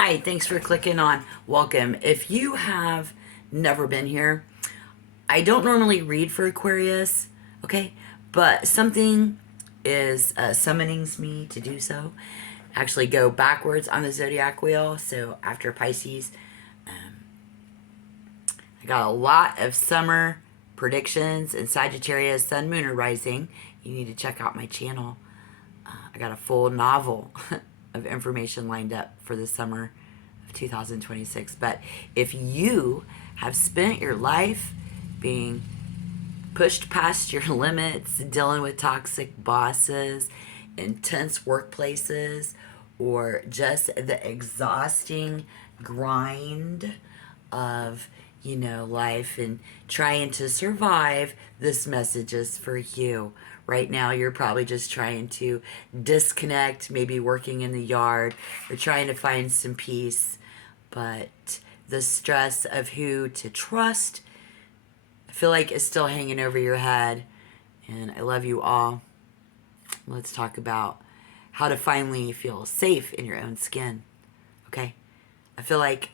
Hi, thanks for clicking on welcome. If you have never been here, I don't normally read for Aquarius, okay? But something is summoning me to do so. Actually, go backwards on the zodiac wheel. So after Pisces, I got a lot of summer predictions in Sagittarius, Sun, Moon, or Rising. You need to check out my channel. I got a full novel of information lined up for the summer of 2026. But if you have spent your life being pushed past your limits, dealing with toxic bosses, intense workplaces, or just the exhausting grind of life and trying to survive, this message is for you. Right now, you're probably just trying to disconnect, maybe working in the yard or trying to find some peace. But the stress of who to trust, I feel like, is still hanging over your head. And I love you all. Let's talk about how to finally feel safe in your own skin. Okay? I feel like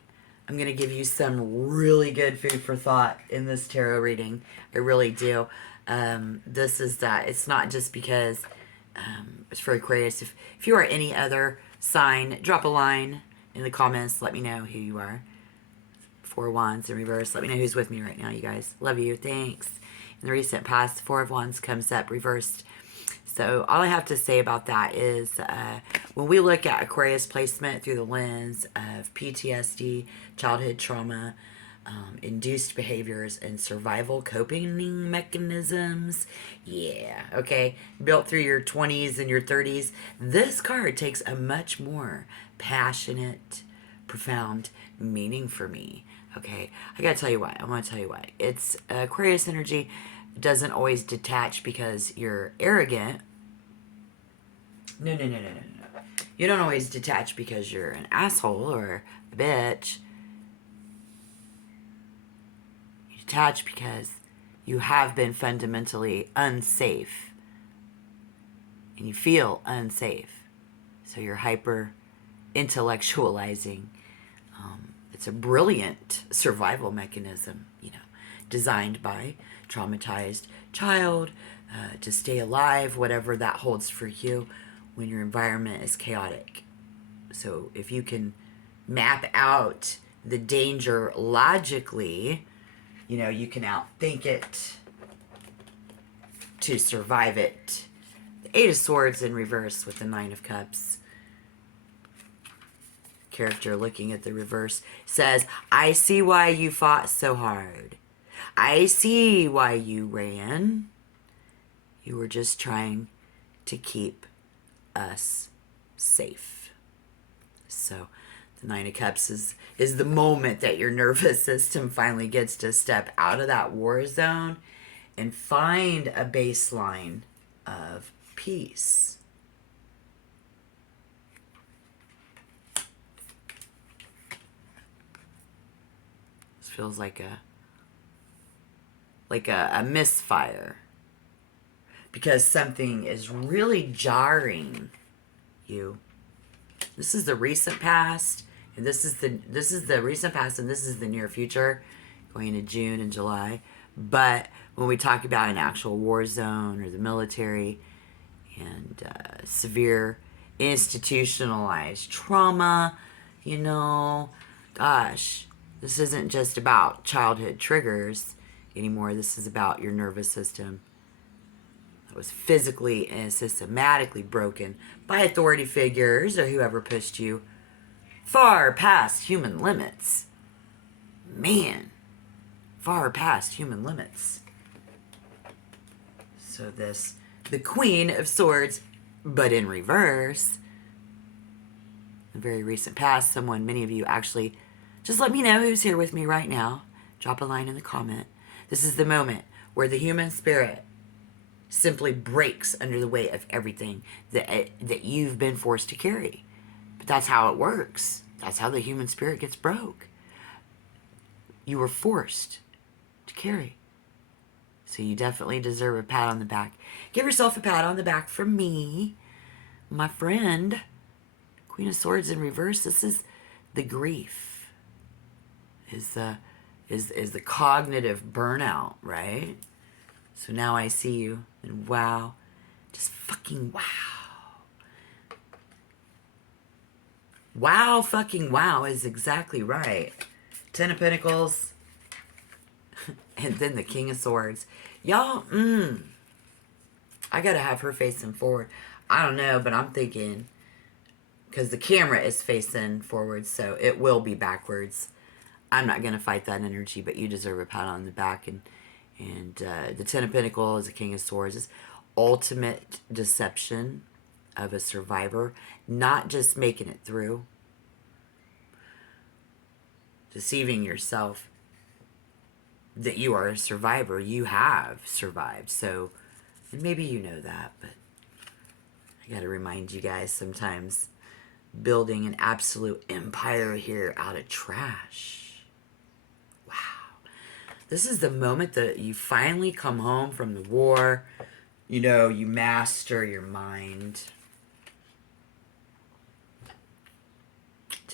I'm going to give you some really good food for thought in this tarot reading. I really do. This is that. It's not just because it's for Aquarius. If you are any other sign, drop a line in the comments. Let me know who you are. 4 of Wands in reverse. Let me know who's with me right now, you guys. Love you. Thanks. In the recent past, 4 of Wands comes up reversed. So all I have to say about that is when we look at Aquarius placement through the lens of PTSD, childhood trauma, induced behaviors, and survival coping mechanisms, okay, built through your 20s and your 30s, this card takes a much more passionate, profound meaning for me. Okay, I gotta tell you why. I want to tell you why. It's Aquarius energy doesn't always detach because you're arrogant. No. You don't always detach because you're an asshole or a bitch. You detach because you have been fundamentally unsafe. And you feel unsafe. So you're hyper intellectualizing. It's a brilliant survival mechanism, designed by traumatized child to stay alive, whatever that holds for you when your environment is chaotic. So if you can map out the danger logically, you can outthink it to survive it. The 8 of Swords in reverse with the 9 of Cups. Character looking at the reverse says, I see why you fought so hard. I see why you ran. You were just trying to keep us safe. So the 9 of Cups is the moment that your nervous system finally gets to step out of that war zone and find a baseline of peace. This feels like a misfire, because something is really jarring you. This is the recent past, and this is the recent past, and this is the near future, going into June and July. But when we talk about an actual war zone or the military and severe institutionalized trauma, gosh, this isn't just about childhood triggers anymore. This is about your nervous system that was physically and systematically broken by authority figures or whoever pushed you far past human limits. Man, far past human limits. So the Queen of Swords, but in reverse, in the very recent past, many of you actually, just let me know who's here with me right now. Drop a line in the comment. This is the moment where the human spirit simply breaks under the weight of everything that you've been forced to carry. But that's how it works. That's how the human spirit gets broke. You were forced to carry. So you definitely deserve a pat on the back. Give yourself a pat on the back from me, my friend. Queen of Swords in reverse. the grief, is the cognitive burnout, right? So now I see you, and wow, just fucking wow. Wow, fucking wow is exactly right. Ten of Pentacles, and then the King of Swords. Y'all, I gotta have her facing forward. I don't know, but I'm thinking, because the camera is facing forward, so it will be backwards. I'm not gonna fight that energy, but you deserve a pat on the back. And the Ten of Pentacles, the King of Swords, is ultimate deception of a survivor, not just making it through, deceiving yourself that you are a survivor. You have survived, so and maybe you know that, but I gotta remind you guys sometimes, building an absolute empire here out of trash. Wow. This is the moment that you finally come home from the war. You know, you master your mind.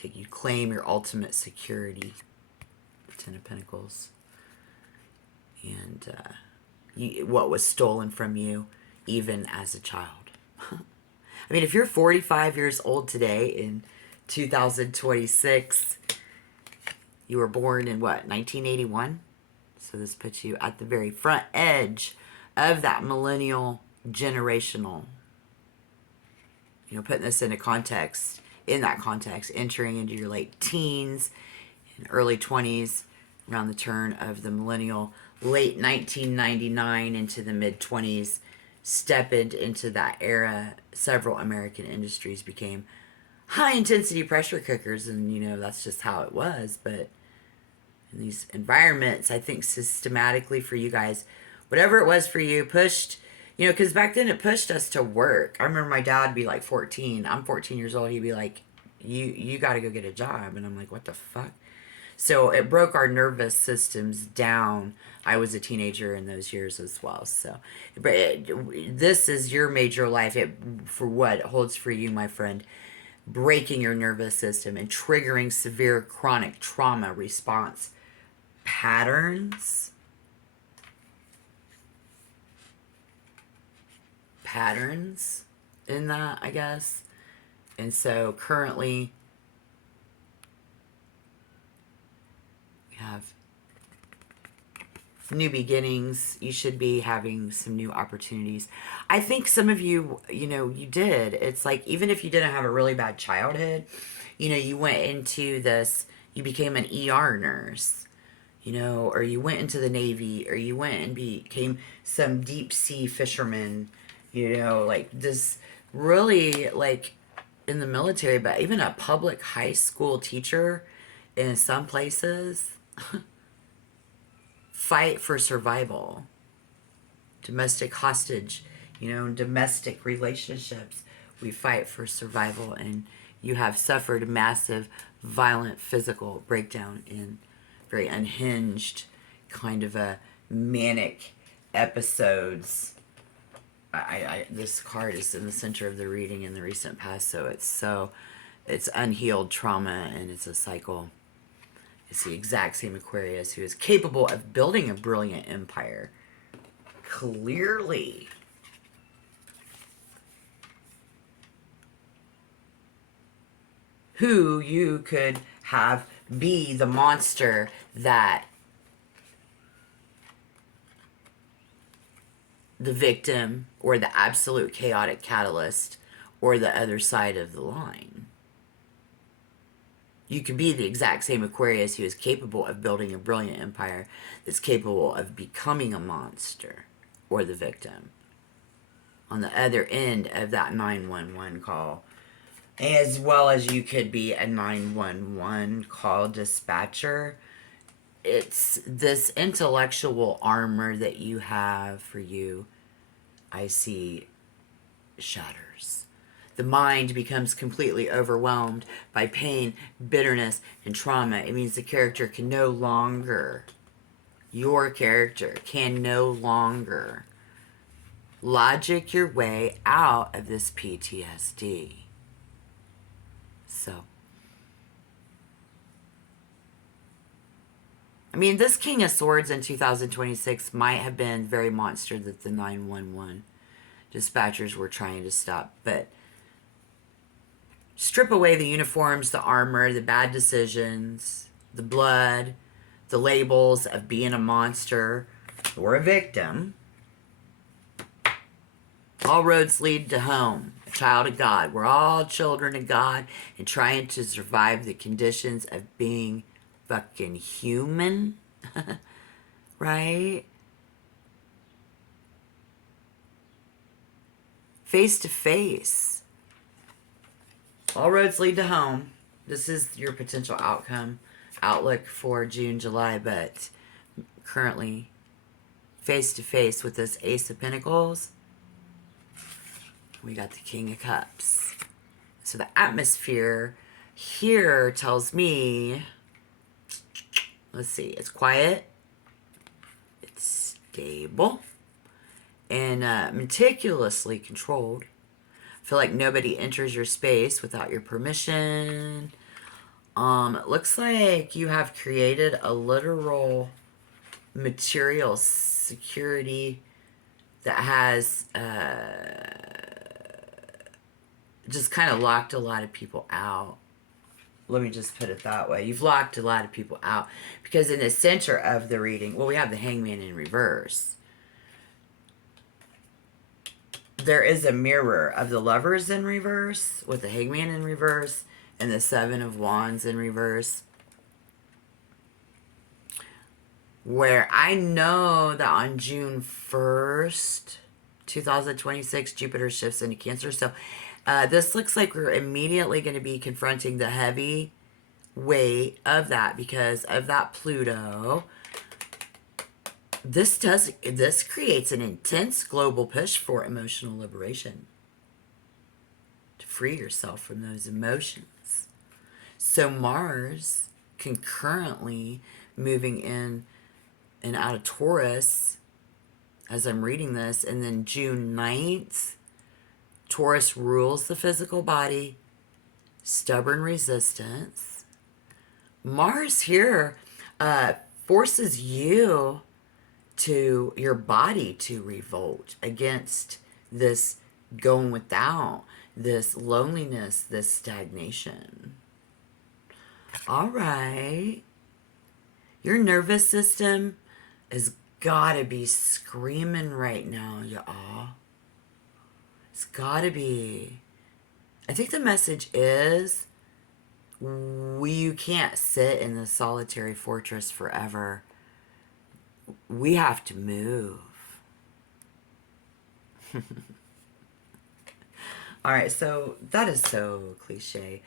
You claim your ultimate security. Ten of Pentacles. And what was stolen from you, even as a child. I mean, if you're 45 years old today in 2026, you were born in what, 1981? So this puts you at the very front edge of that millennial generational. You know, putting this into context, in that context, entering into your late teens and early 20s, around the turn of the millennial, late 1999 into the mid 20s, stepped into that era. Several American industries became high intensity pressure cookers, and you know, that's just how it was. But in these environments, I think systematically for you guys, whatever it was for you, pushed, you know, because back then it pushed us to work. I remember my dad be like 14. I'm 14 years old. He'd be like, you got to go get a job. And I'm like, what the fuck? So it broke our nervous systems down. I was a teenager in those years as well. So this is your major life for what it holds for you, my friend. Breaking your nervous system and triggering severe chronic trauma response patterns. Patterns in that, I guess. And so currently we have new beginnings. You should be having some new opportunities. I think some of you, you know, you did. It's like, even if you didn't have a really bad childhood, you know, you went into this, you became an ER nurse, you know, or you went into the Navy, or you went and became some deep sea fisherman, you know, like this really, like in the military, but even a public high school teacher in some places. Fight for survival, domestic hostage, you know, domestic relationships. We fight for survival, and you have suffered massive, violent physical breakdown in very unhinged, kind of a manic episodes. This card is in the center of the reading in the recent past, so it's unhealed trauma, and it's a cycle. It's the exact same Aquarius who is capable of building a brilliant empire. Clearly. Who you could have be the monster that the victim or the absolute chaotic catalyst or the other side of the line. You could be the exact same Aquarius who is capable of building a brilliant empire, that's capable of becoming a monster or the victim on the other end of that 911 call. As well as you could be a 911 call dispatcher. It's this intellectual armor that you have for you, I see, shatters. The mind becomes completely overwhelmed by pain, bitterness, and trauma. It means the character can no longer, your character can no longer logic your way out of this PTSD. So, mean, this King of Swords in 2026 might have been the very monster that the 911 dispatchers were trying to stop. But strip away the uniforms, the armor, the bad decisions, the blood, the labels of being a monster or a victim. All roads lead to home, a child of God. We're all children of God and trying to survive the conditions of being fucking human. Right? Face to face. All roads lead to home. This is your potential outlook for June, July, but currently face to face with this Ace of Pentacles. We got the King of Cups. So the atmosphere here tells me, let's see, it's quiet, it's stable, and meticulously controlled. I feel like nobody enters your space without your permission. It looks like you have created a literal material security that has just kind of locked a lot of people out. Let me just put it that way. You've locked a lot of people out because in the center of the reading, well, we have the Hangman in reverse. There is a mirror of the Lovers in reverse with the Hangman in reverse and the Seven of Wands in reverse. Where I know that on June 1st, 2026, Jupiter shifts into Cancer. So this looks like we're immediately going to be confronting the heavy weight of that because of that Pluto. This creates an intense global push for emotional liberation. To free yourself from those emotions. So Mars concurrently moving in and out of Taurus as I'm reading this, and then June 9th, Taurus rules the physical body, stubborn resistance. Mars here forces you to your body to revolt against this going without, this loneliness, this stagnation. All right. Your nervous system has got to be screaming right now, y'all. It's got to be. I think the message is you can't sit in the solitary fortress forever. We have to move. All right, so that is so cliche.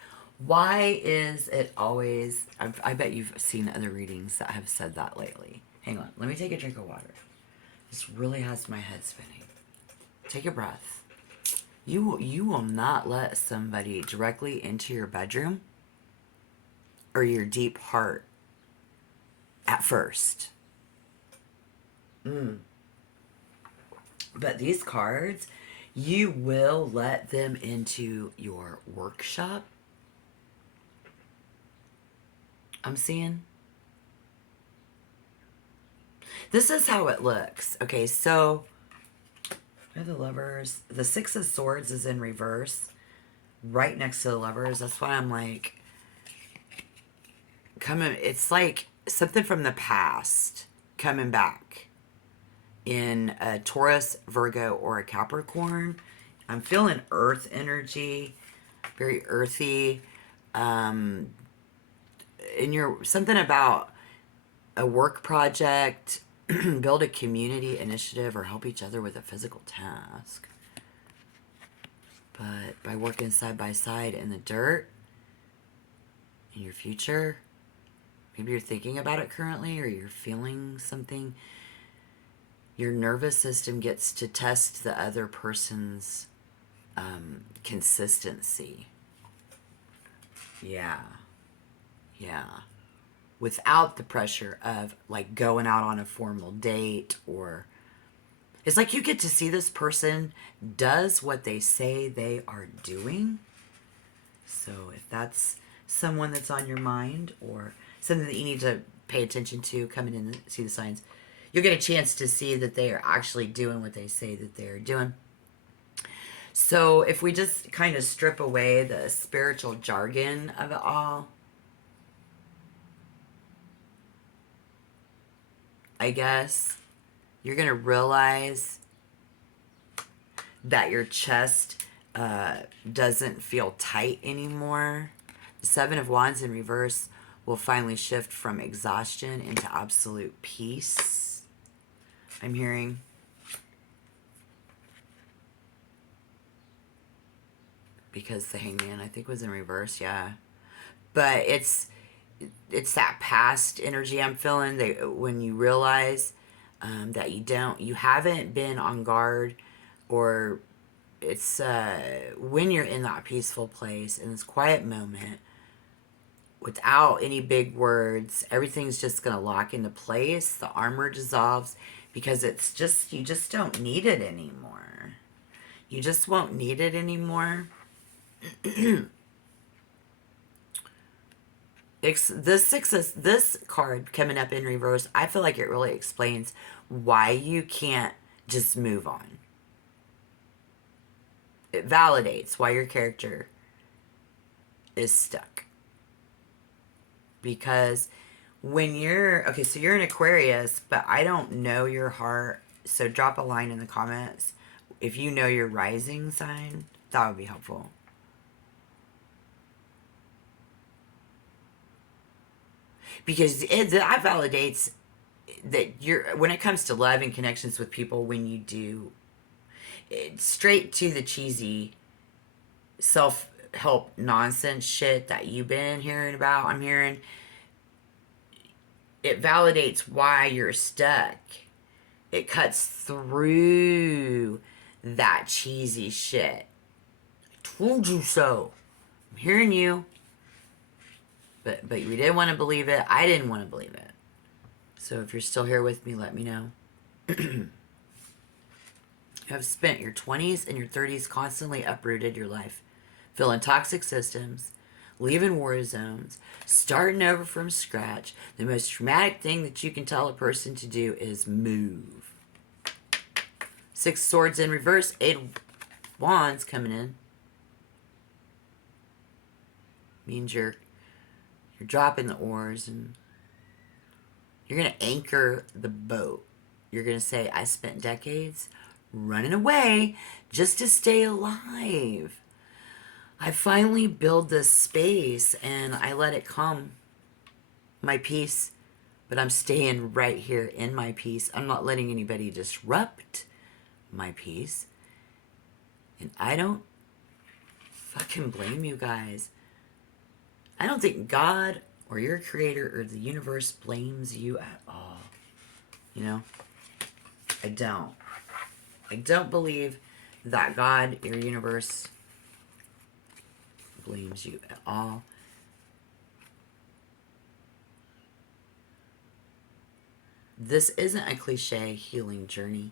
Why is it always... I bet you've seen other readings that have said that lately. Hang on, let me take a drink of water. This really has my head spinning. Take a breath. You will not let somebody directly into your bedroom or your deep heart at first. But these cards, you will let them into your workshop. I'm seeing. This is how it looks. Okay, so the Lovers. The Six of Swords is in reverse, right next to the Lovers. That's why I'm like, coming. It's like something from the past coming back in a Taurus, Virgo, or a Capricorn. I'm feeling earth energy, very earthy. In your something about a work project, build a community initiative, or help each other with a physical task. But by working side by side in the dirt, in your future, maybe you're thinking about it currently, or you're feeling something. Your nervous system gets to test the other person's consistency. Yeah. Without the pressure of like going out on a formal date, or it's like you get to see this person does what they say they are doing. So if that's someone that's on your mind, or something that you need to pay attention to coming in and see the signs. You'll get a chance to see that they are actually doing what they say that they're doing. So if we just kind of strip away the spiritual jargon of it all, I guess you're going to realize that your chest doesn't feel tight anymore. The Seven of Wands in reverse will finally shift from exhaustion into absolute peace. I'm hearing. Because the Hangman, I think, was in reverse, yeah. But it's that past energy I'm feeling, that when you realize that you haven't been on guard, or it's when you're in that peaceful place, in this quiet moment, without any big words, everything's just going to lock into place. The armor dissolves because it's just, you just don't need it anymore. You just won't need it anymore. This card coming up in reverse, I feel like it really explains why you can't just move on. It validates why your character is stuck. Because when you're, okay, so you're an Aquarius, but I don't know your heart, so drop a line in the comments if you know your rising sign. That would be helpful. Because that validates that when it comes to love and connections with people, when you do straight to the cheesy self-help nonsense shit that you've been hearing about, I'm hearing, it validates why you're stuck. It cuts through that cheesy shit. I told you so. I'm hearing you. But we didn't want to believe it. I didn't want to believe it. So if you're still here with me, let me know. You have spent your 20s and your 30s constantly uprooted your life, filling toxic systems, leaving war zones, starting over from scratch. The most traumatic thing that you can tell a person to do is move. 6 swords in reverse, 8 wands coming in. Means you're dropping the oars and you're going to anchor the boat. You're going to say, I spent decades running away just to stay alive. I finally build this space and I let it come. My peace. But I'm staying right here in my peace. I'm not letting anybody disrupt my peace. And I don't fucking blame you guys. I don't think God or your creator or the universe blames you at all. You know? I don't. I don't believe that God or universe blames you at all. This isn't a cliche healing journey.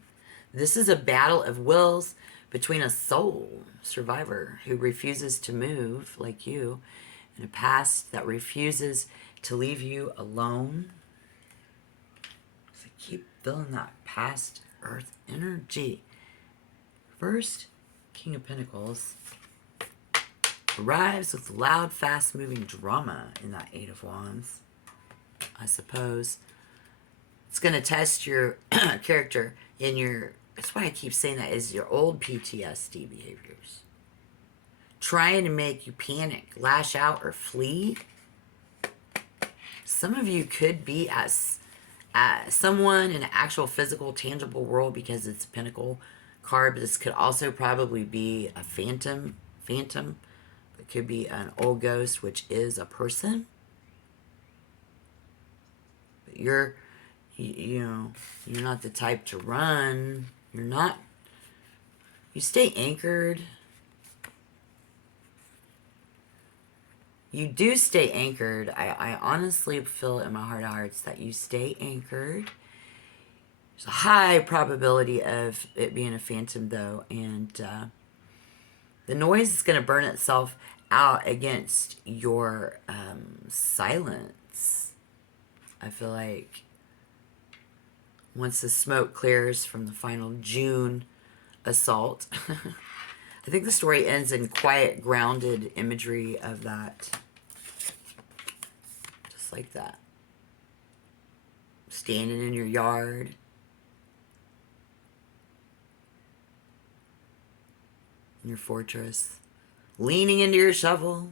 This is a battle of wills between a soul survivor who refuses to move like you, and a past that refuses to leave you alone. So keep feeling that past earth energy. First, King of Pentacles arrives with loud, fast-moving drama in that 8 of Wands. I suppose it's going to test your character in your, that's why I keep saying that, is your old PTSD behaviors. Trying to make you panic, lash out, or flee. Some of you could be as someone in an actual physical, tangible world because it's a pentacle card. But this could also probably be a phantom. It could be an old ghost, which is a person. But you're not the type to run. You're not. You stay anchored. You do stay anchored. I honestly feel in my heart of hearts that you stay anchored. There's a high probability of it being a phantom, though. And the noise is going to burn itself out against your silence. I feel like once the smoke clears from the final June assault, I think the story ends in quiet, grounded imagery of that. Just like that. Standing in your yard. In your fortress. Leaning into your shovel.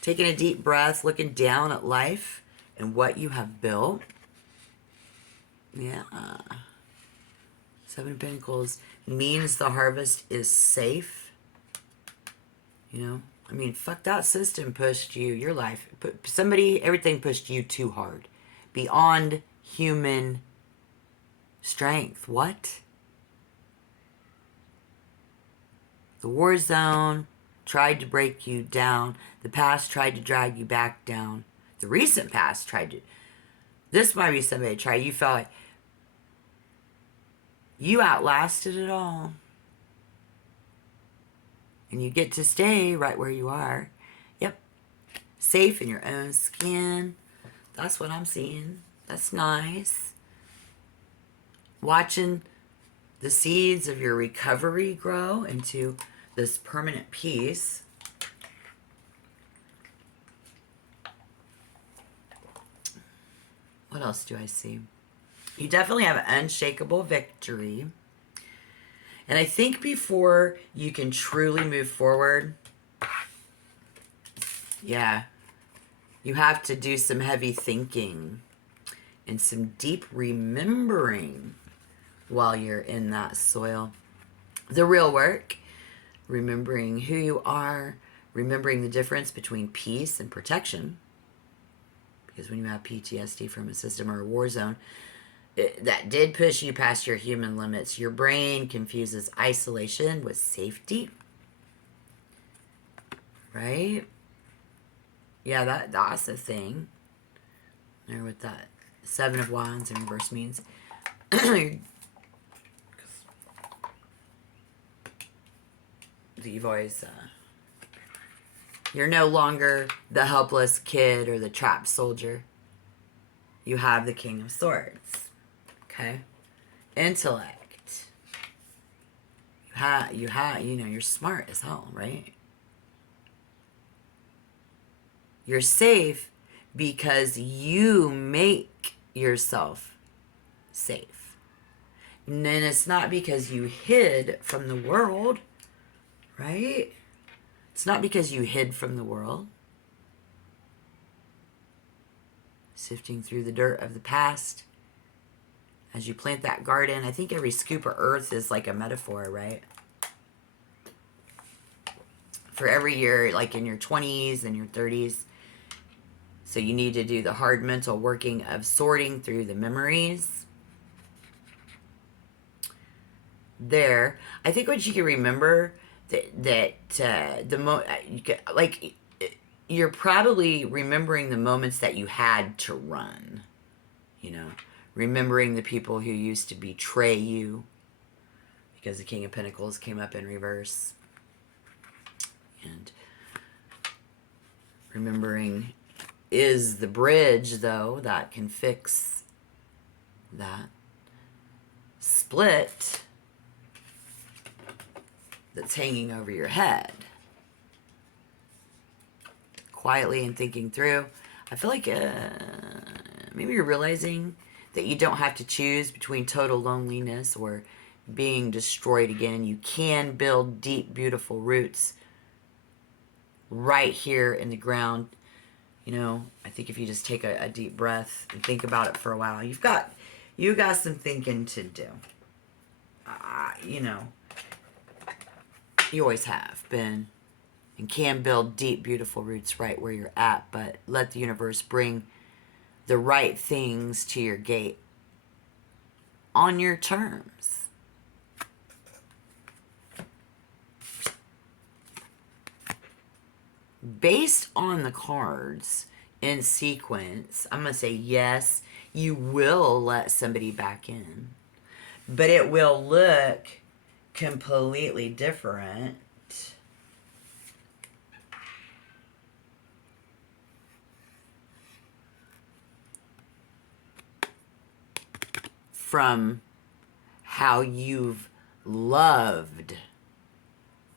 Taking a deep breath, looking down at life and what you have built. Yeah. Seven of Pentacles means the harvest is safe. You know? I mean, fuck, that system pushed you, your life. Everything pushed you too hard. Beyond human strength. What? The war zone tried to break you down. The past tried to drag you back down. The recent past tried to... This might be somebody that tried. You felt like you outlasted it all. And you get to stay right where you are. Yep. Safe in your own skin. That's what I'm seeing. That's nice. Watching the seeds of your recovery grow into this permanent peace. What else do I see? You definitely have an unshakable victory. And I think before you can truly move forward, yeah, you have to do some heavy thinking and some deep remembering while you're in that soil. The real work, remembering who you are, remembering the difference between peace and protection. Because when you have PTSD from a system or a war zone, that did push you past your human limits. Your brain confuses isolation with safety. Right? Yeah, that's the thing. There with that Seven of Wands in reverse means you've always you're no longer the helpless kid or the trapped soldier. You have the King of Swords. Okay? Intellect. You know, you're smart as hell, right? You're safe because you make yourself safe. And then it's not because you hid from the world, right? It's not because you hid from the world. Sifting through the dirt of the past. As you plant that garden, I think every scoop of earth is like a metaphor, right? For every year, like in your 20s and your 30s. So you need to do the hard mental working of sorting through the memories. There. I think what you can remember you're probably remembering the moments that you had to run. You know, remembering the people who used to betray you because the King of Pentacles came up in reverse. And remembering is the bridge, though, that can fix that split that's hanging over your head. Quietly and thinking through. I feel like maybe you're realizing that you don't have to choose between total loneliness or being destroyed again. You can build deep, beautiful roots right here in the ground. You know, I think if you just take a deep breath and think about it for a while, you got some thinking to do. You know, you always have been and can build deep, beautiful roots right where you're at, but let the universe bring the right things to your gate on your terms. Based on the cards in sequence, I'm going to say yes, you will let somebody back in. But it will look completely different. from how you've loved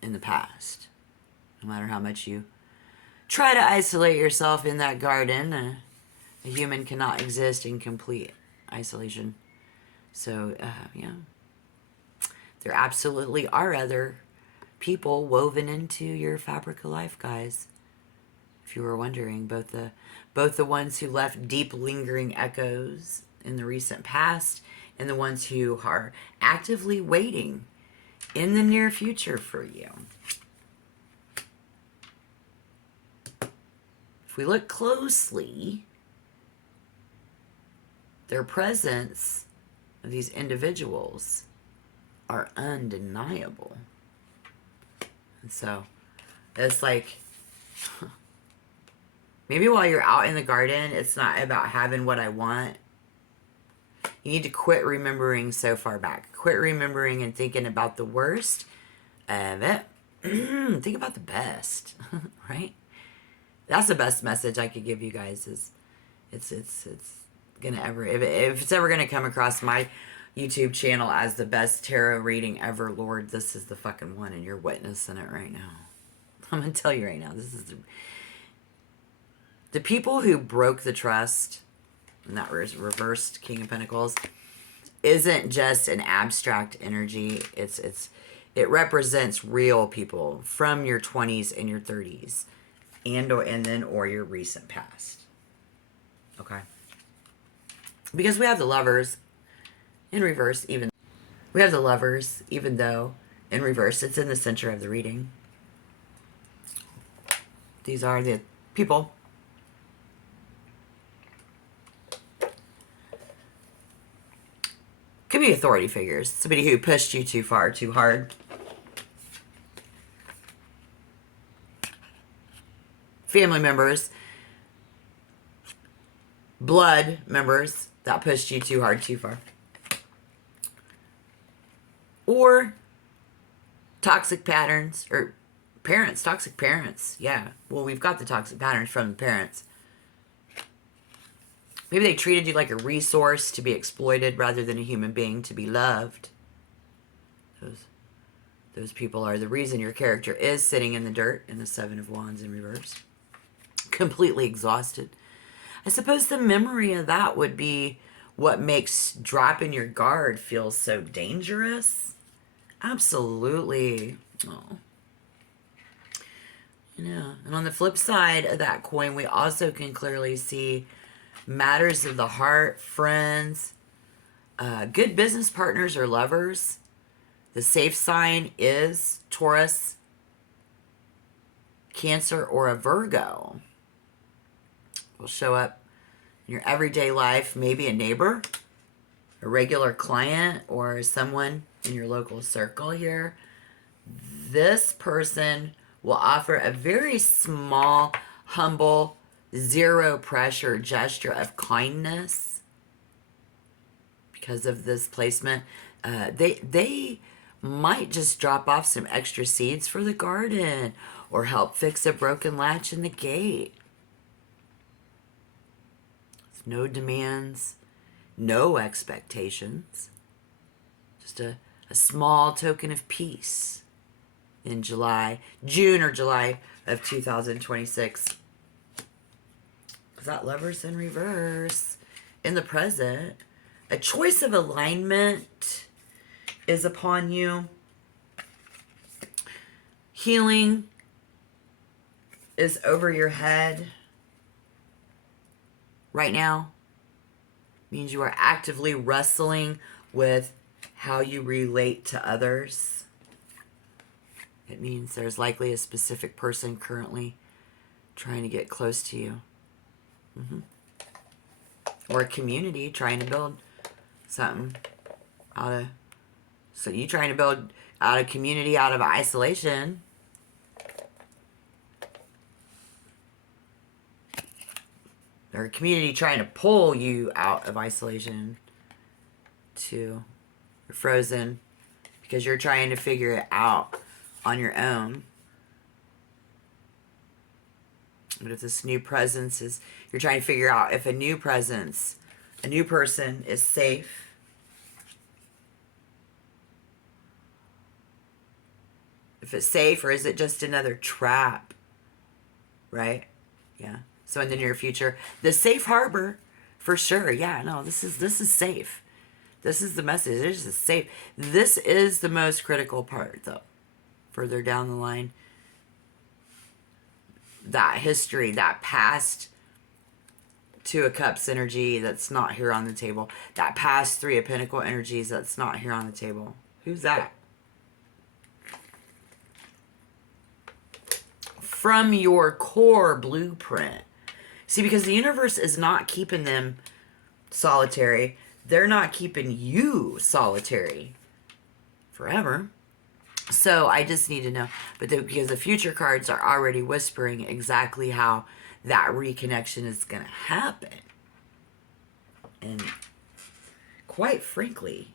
in the past. No matter how much you try to isolate yourself in that garden, a human cannot exist in complete isolation. So, yeah. There absolutely are other people woven into your fabric of life, guys. If you were wondering, both the ones who left deep lingering echoes in the recent past and the ones who are actively waiting in the near future for you. If we look closely, their presence of these individuals are undeniable. And so it's like, maybe while you're out in the garden, it's not about having what I want. You need to quit remembering so far back. Quit remembering and thinking about the worst of it. Think about the best, right? That's the best message I could give you guys. Is it's gonna ever, if it's ever gonna come across my YouTube channel as the best tarot reading ever, Lord, this is the fucking one, and you're witnessing it right now. I'm gonna tell you right now, this is the people who broke the trust, and that was reversed King of Pentacles, isn't just an abstract energy. It represents real people from your 20s and your 30s, or your recent past. Okay, because we have the Lovers in reverse. We have the Lovers, even though in reverse it's in the center of the reading. These are the people could be authority figures, somebody who pushed you too far, too hard. Family members, blood members that pushed you too hard, too far. Or toxic patterns, or parents, toxic parents. Yeah, well, we've got the toxic patterns from the parents. Maybe they treated you like a resource to be exploited rather than a human being to be loved. Those people are the reason your character is sitting in the dirt in the Seven of Wands in reverse. Completely exhausted. I suppose the memory of that would be what makes dropping your guard feel so dangerous. Absolutely. Oh. Yeah. And on the flip side of that coin, we also can clearly see matters of the heart, friends, good business partners or lovers. The safe sign is Taurus, Cancer, or a Virgo. Will show up in your everyday life, maybe a neighbor, a regular client, or someone in your local circle here. This person will offer a very small, humble, zero pressure gesture of kindness because of this placement. They might just drop off some extra seeds for the garden or help fix a broken latch in the gate. No demands, no expectations. Just a small token of peace in June or July of 2026. Because that Lover's in reverse. In the present, a choice of alignment is upon you. Healing is over your head. Right now means you are actively wrestling with how you relate to others. It means there's likely a specific person currently trying to get close to you. Or a community trying to build something out of... So you trying to build out a community out of isolation. Or a community trying to pull you out of isolation to you're frozen because you're trying to figure it out on your own. But if this new presence is, you're trying to figure out if a new presence, a new person is safe If it's safe, or is it just another trap? Right? Yeah. So in the near future, the safe harbor, for sure. Yeah, no, this is safe. This is the message. This is safe. This is the most critical part, though. Further down the line, that history, that past Two of Cups energy that's not here on the table. That past Three of Pentacle energies that's not here on the table. Who's that? From your core blueprint. See, because the universe is not keeping them solitary. They're not keeping you solitary forever. So I just need to know. But because the future cards are already whispering exactly how that reconnection is going to happen. And quite frankly,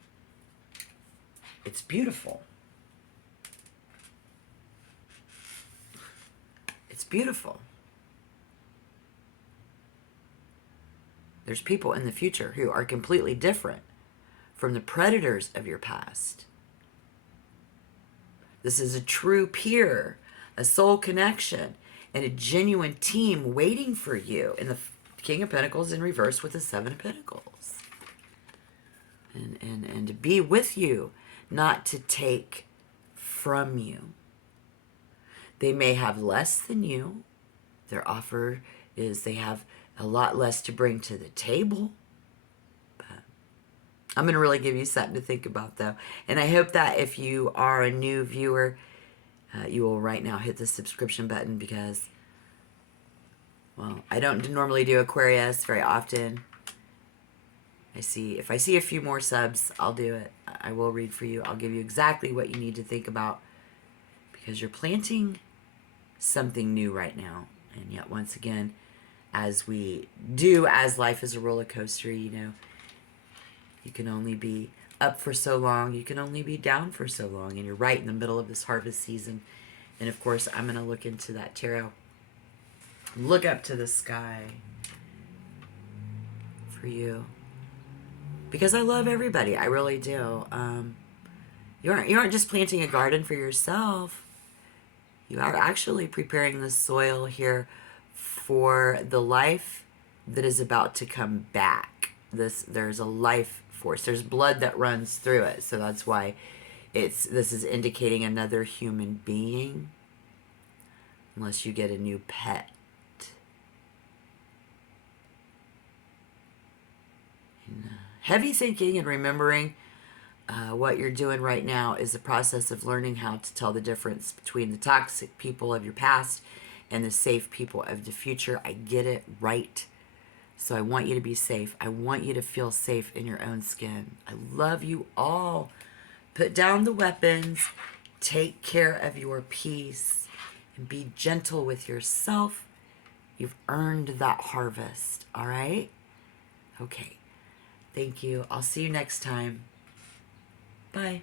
it's beautiful. It's beautiful. There's people in the future who are completely different from the predators of your past. This is a true peer, a soul connection, and a genuine team waiting for you. And the King of Pentacles in reverse with the Seven of Pentacles. And to be with you, not to take from you. They may have less than you. Their offer is they have a lot less to bring to the table. But I'm going to really give you something to think about, though. And I hope that if you are a new viewer, you will right now hit the subscription button because, well, I don't normally do Aquarius very often. If I see a few more subs, I'll do it. I will read for you. I'll give you exactly what you need to think about because you're planting something new right now. And yet, once again, as life is a roller coaster, you know, you can only be up for so long. You can only be down for so long. And you're right in the middle of this harvest season. And of course, I'm going to look into that tarot. Look up to the sky for you. Because I love everybody. I really do. You aren't just planting a garden for yourself. You are actually preparing the soil here for the life that is about to come back. There's a life force. There's blood that runs through it. So that's why this is indicating another human being. Unless you get a new pet. And, heavy thinking and remembering what you're doing right now is the process of learning how to tell the difference between the toxic people of your past and the safe people of the future. I get it right. So I want you to be safe. I want you to feel safe in your own skin. I love you all. Put down the weapons. Take care of your peace. And be gentle with yourself. You've earned that harvest. All right? Okay. Thank you. I'll see you next time. Bye.